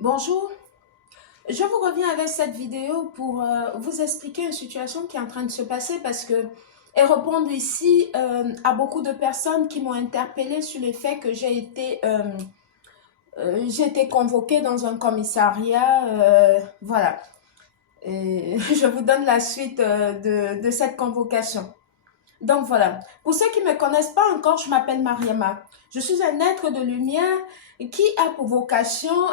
Bonjour, je vous reviens avec cette vidéo pour vous expliquer une situation qui est en train de se passer parce que et répondre ici à beaucoup de personnes qui m'ont interpellée sur le fait que j'ai été convoquée dans un commissariat, voilà. Et je vous donne la suite de cette convocation. Donc voilà, pour ceux qui ne me connaissent pas encore, je m'appelle Mariama. Je suis un être de lumière qui a pour vocation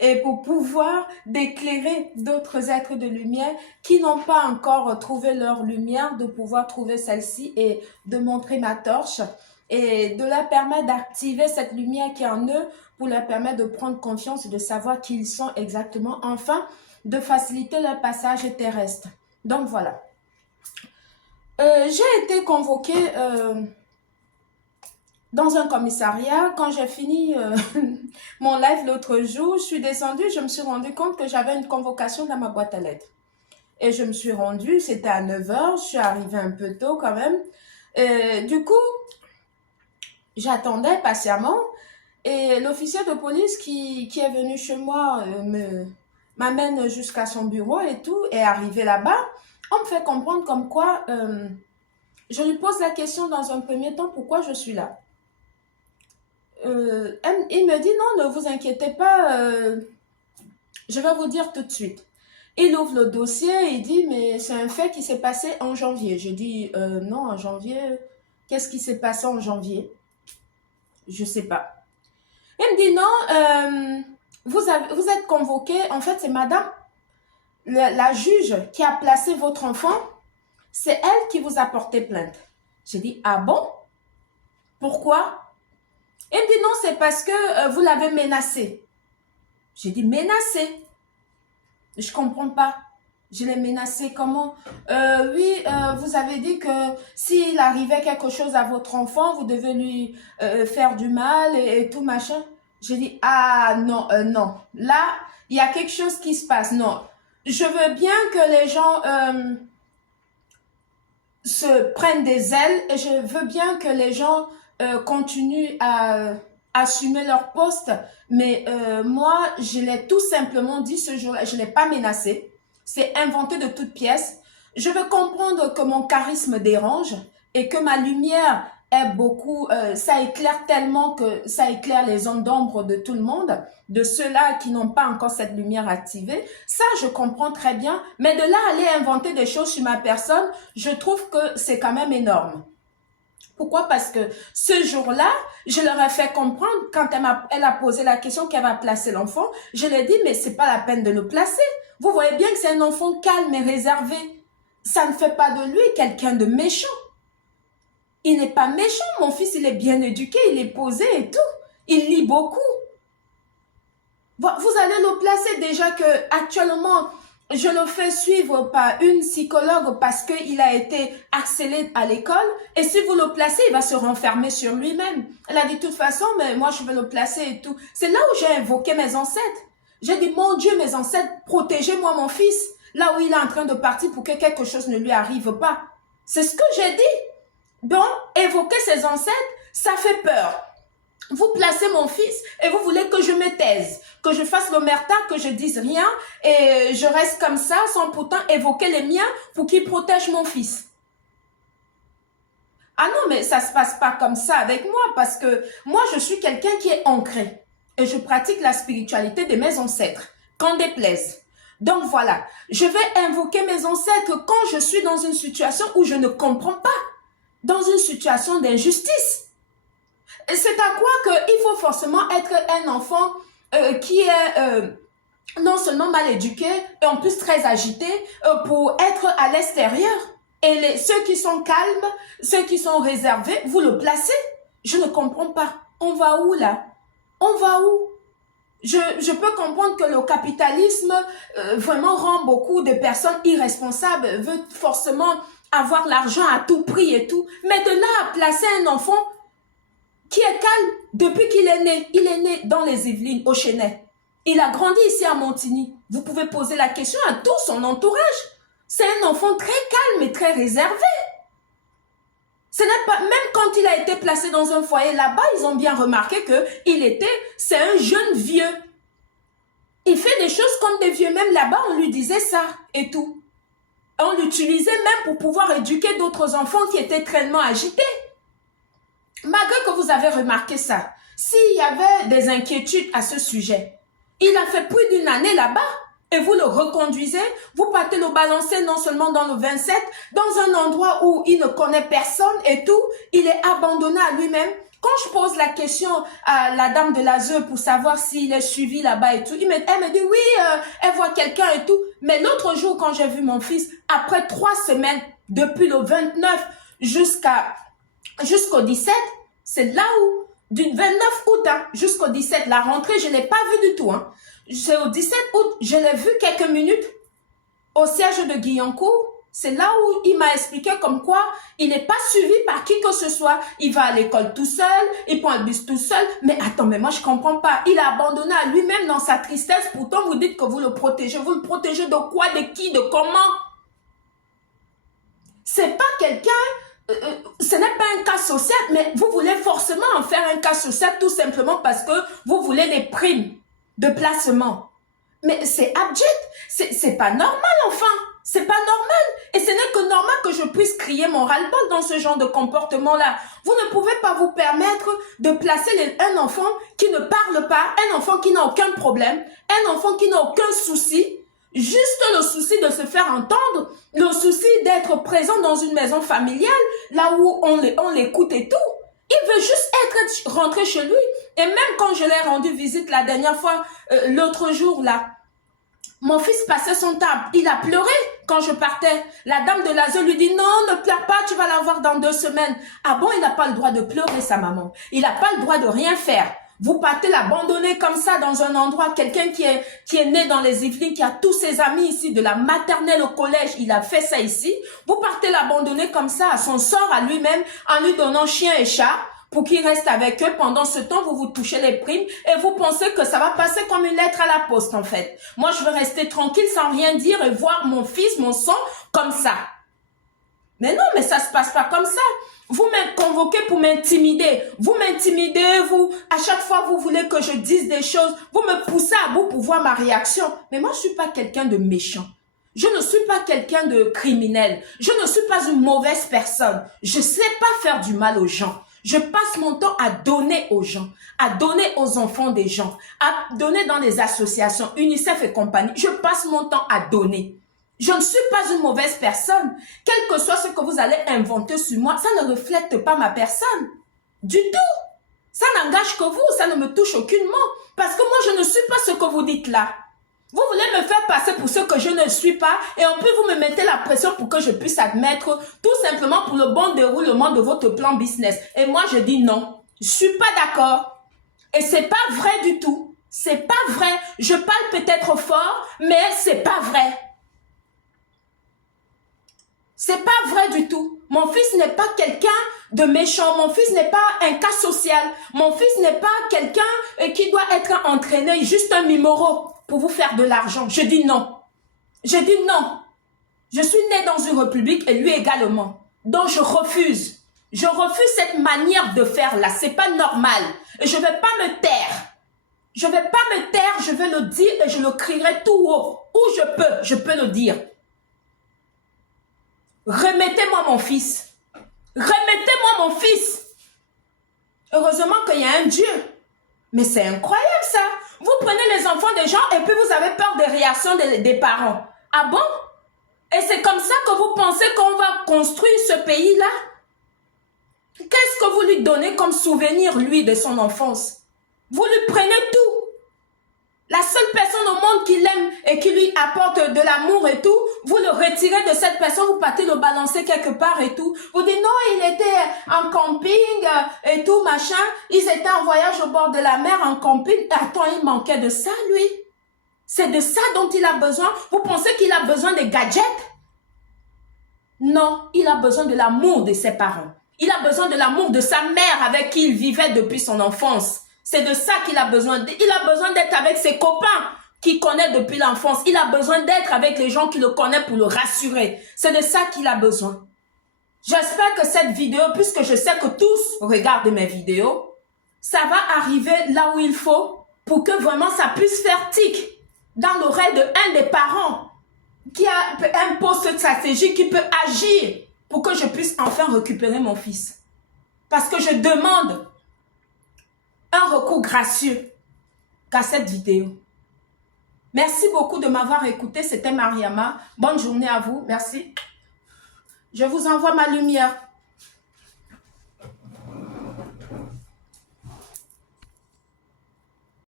et pour pouvoir d'éclairer d'autres êtres de lumière qui n'ont pas encore trouvé leur lumière, de pouvoir trouver celle-ci et de montrer ma torche et de leur permettre d'activer cette lumière qui est en eux pour leur permettre de prendre confiance et de savoir qui ils sont exactement, enfin de faciliter leur passage terrestre. Donc voilà. J'ai été convoquée dans un commissariat. Quand j'ai fini mon live l'autre jour, je suis descendue, je me suis rendu compte que j'avais une convocation dans ma boîte à lettres. Et je me suis rendue, c'était à 9 heures, je suis arrivée un peu tôt quand même. Du coup, j'attendais patiemment et l'officier de police qui est venu chez moi m'amène jusqu'à son bureau et tout, est arrivé là-bas. On me fait comprendre comme quoi je lui pose la question dans un premier temps pourquoi je suis là. Il me dit non, ne vous inquiétez pas, je vais vous dire tout de suite. Il ouvre le dossier, il dit mais c'est un fait qui s'est passé en janvier. Je dis non, en janvier, qu'est-ce qui s'est passé en janvier? Je sais pas. Il me dit non, vous êtes convoqué, en fait c'est madame, la juge qui a placé votre enfant, c'est elle qui vous a porté plainte. J'ai dit ah bon? Pourquoi? Il me dit non, c'est parce que vous l'avez menacé. J'ai dit menacé. Je comprends pas. Je l'ai menacé comment? Oui, vous avez dit que s'il arrivait quelque chose à votre enfant, vous devez lui faire du mal et tout machin. J'ai dit ah non, non. Là, il y a quelque chose qui se passe. Non. Je veux bien que les gens se prennent des ailes et je veux bien que les gens continuent à assumer leur poste, mais moi, je l'ai tout simplement dit ce jour-là, je ne l'ai pas menacé, c'est inventé de toutes pièces. Je veux comprendre que mon charisme dérange et que ma lumière est beaucoup, ça éclaire tellement que ça éclaire les zones d'ombre de tout le monde, de ceux-là qui n'ont pas encore cette lumière activée. Ça, je comprends très bien, mais de là aller inventer des choses sur ma personne, je trouve que c'est quand même énorme. Pourquoi? Parce que ce jour-là, je leur ai fait comprendre, quand elle a posé la question qu'elle va placer l'enfant, je lui ai dit, mais c'est pas la peine de le placer. Vous voyez bien que c'est un enfant calme et réservé. Ça ne fait pas de lui quelqu'un de méchant. Il n'est pas méchant, mon fils, il est bien éduqué, il est posé et tout. Il lit beaucoup. Vous allez le placer déjà que actuellement, je le fais suivre par une psychologue parce qu'il a été harcelé à l'école. Et si vous le placez, il va se renfermer sur lui-même. Elle a dit de toute façon, mais moi je vais le placer et tout. C'est là où j'ai invoqué mes ancêtres. J'ai dit, mon Dieu, mes ancêtres, protégez-moi mon fils. Là où il est en train de partir pour que quelque chose ne lui arrive pas. C'est ce que j'ai dit. Donc, évoquer ses ancêtres, ça fait peur. Vous placez mon fils et vous voulez que je me taise, que je fasse l'omerta, que je dise rien et je reste comme ça sans pourtant évoquer les miens pour qu'ils protègent mon fils. Ah non, mais ça se passe pas comme ça avec moi parce que moi, je suis quelqu'un qui est ancré et je pratique la spiritualité de mes ancêtres, qu'en déplaise. Donc voilà, je vais invoquer mes ancêtres quand je suis dans une situation où je ne comprends pas, dans une situation d'injustice. C'est à quoi qu'il faut forcément être un enfant qui est non seulement mal éduqué, et en plus très agité pour être à l'extérieur. Et ceux qui sont calmes, ceux qui sont réservés, vous le placez. Je ne comprends pas. On va où là? On va où? Je peux comprendre que le capitalisme vraiment rend beaucoup de personnes irresponsables, veut forcément avoir l'argent à tout prix et tout. Mais de là à placer un enfant qui est calme depuis qu'il est né. Il est né dans les Yvelines, au Chênay. Il a grandi ici à Montigny. Vous pouvez poser la question à tout son entourage. C'est un enfant très calme et très réservé. Ce n'est pas, même quand il a été placé dans un foyer là-bas, ils ont bien remarqué que c'est un jeune vieux. Il fait des choses comme des vieux. Même là-bas, on lui disait ça et tout. On l'utilisait même pour pouvoir éduquer d'autres enfants qui étaient tellement agités. Malgré que vous avez remarqué ça, s'il y avait des inquiétudes à ce sujet, il a fait plus d'une année là-bas et vous le reconduisez, vous partez le balancer non seulement dans le 27, dans un endroit où il ne connaît personne et tout, il est abandonné à lui-même. Quand je pose la question à la dame de l'ASE pour savoir s'il est suivi là-bas et tout, elle me dit oui, elle voit quelqu'un et tout. Mais l'autre jour, quand j'ai vu mon fils, après 3 semaines, depuis le 29 jusqu'au 17, c'est là où, du 29 août jusqu'au 17, la rentrée, je ne l'ai pas vu du tout. C'est au 17 août, je l'ai vu quelques minutes au siège de Guyancourt. C'est là où il m'a expliqué comme quoi il n'est pas suivi par qui que ce soit. Il va à l'école tout seul, il prend le bus tout seul. Mais attends, mais moi je comprends pas. Il a abandonné à lui-même dans sa tristesse. Pourtant vous dites que vous le protégez. Vous le protégez de quoi, de qui, de comment? C'est pas quelqu'un, ce n'est pas un cas social, mais vous voulez forcément en faire un cas social tout simplement parce que vous voulez des primes de placement. Mais c'est abject, c'est pas normal enfin. C'est pas normal. Et ce n'est que normal que je puisse crier mon ras-le-bol dans ce genre de comportement-là. Vous ne pouvez pas vous permettre de placer un enfant qui ne parle pas, un enfant qui n'a aucun problème, un enfant qui n'a aucun souci, juste le souci de se faire entendre, le souci d'être présent dans une maison familiale, là où on l'écoute et tout. Il veut juste être rentré chez lui. Et même quand je l'ai rendu visite la dernière fois, l'autre jour là, mon fils passait son temps, il a pleuré quand je partais. La dame de l'ASE lui dit, non, ne pleure pas, tu vas la voir dans 2 semaines. Ah bon, il n'a pas le droit de pleurer, sa maman. Il n'a pas le droit de rien faire. Vous partez l'abandonner comme ça dans un endroit, quelqu'un qui est né dans les Yvelines, qui a tous ses amis ici, de la maternelle au collège, il a fait ça ici. Vous partez l'abandonner comme ça, à son sort, à lui-même, en lui donnant chien et chat, pour qu'il reste avec eux. Pendant ce temps, vous vous touchez les primes et vous pensez que ça va passer comme une lettre à la poste, en fait. Moi, je veux rester tranquille sans rien dire et voir mon fils, mon sang, comme ça. Mais non, mais ça se passe pas comme ça. Vous me convoquez pour m'intimider. Vous m'intimidez, vous, à chaque fois, vous voulez que je dise des choses. Vous me poussez à bout pour voir ma réaction. Mais moi, je suis pas quelqu'un de méchant. Je ne suis pas quelqu'un de criminel. Je ne suis pas une mauvaise personne. Je sais pas faire du mal aux gens. Je passe mon temps à donner aux gens, à donner aux enfants des gens, à donner dans les associations, UNICEF et compagnie. Je passe mon temps à donner. Je ne suis pas une mauvaise personne. Quel que soit ce que vous allez inventer sur moi, ça ne reflète pas ma personne. Du tout. Ça n'engage que vous, ça ne me touche aucunement. Parce que moi, je ne suis pas ce que vous dites là. Vous voulez me faire passer pour ce que je ne suis pas et en plus vous me mettez la pression pour que je puisse admettre tout simplement pour le bon déroulement de votre plan business. Et moi je dis non, je suis pas d'accord. Et c'est pas vrai du tout. C'est pas vrai. Je parle peut-être fort, mais c'est pas vrai. C'est pas vrai du tout. Mon fils n'est pas quelqu'un de méchant. Mon fils n'est pas un cas social. Mon fils n'est pas quelqu'un qui doit être entraîné, juste un mimoro pour vous faire de l'argent. Je dis non. Je dis non. Je suis née dans une république et lui également. Donc je refuse. Je refuse cette manière de faire là. C'est pas normal. Et je vais pas me taire. Je vais pas me taire. Je vais le dire et je le crierai tout haut. Où je peux le dire. Remettez-moi mon fils. Remettez-moi mon fils. Heureusement qu'il y a un Dieu. Mais c'est incroyable ça. Vous prenez les enfants des gens et puis vous avez peur des réactions des parents. Ah bon? Et c'est comme ça que vous pensez qu'on va construire ce pays-là? Qu'est-ce que vous lui donnez comme souvenir, lui, de son enfance? Vous lui prenez tout. La seule personne au monde qui l'aime et qui lui apporte de l'amour et tout, vous le retirez de cette personne, vous partez le balancer quelque part et tout. Vous dites non, il était en camping et tout, machin. Ils étaient en voyage au bord de la mer en camping. Attends, il manquait de ça, lui. C'est de ça dont il a besoin. Vous pensez qu'il a besoin de gadgets? Non, il a besoin de l'amour de ses parents. Il a besoin de l'amour de sa mère avec qui il vivait depuis son enfance. C'est de ça qu'il a besoin. Il a besoin d'être avec ses copains qu'il connaît depuis l'enfance. Il a besoin d'être avec les gens qui le connaissent pour le rassurer. C'est de ça qu'il a besoin. J'espère que cette vidéo, puisque je sais que tous regardent mes vidéos, ça va arriver là où il faut pour que vraiment ça puisse faire tic. dans l'oreille de un des parents qui a un poste stratégique qui peut agir pour que je puisse enfin récupérer mon fils. Parce que je demande un recours gracieux qu'à cette vidéo. Merci beaucoup de m'avoir écouté. C'était Mariama. Bonne journée à vous. Merci. Je vous envoie ma lumière.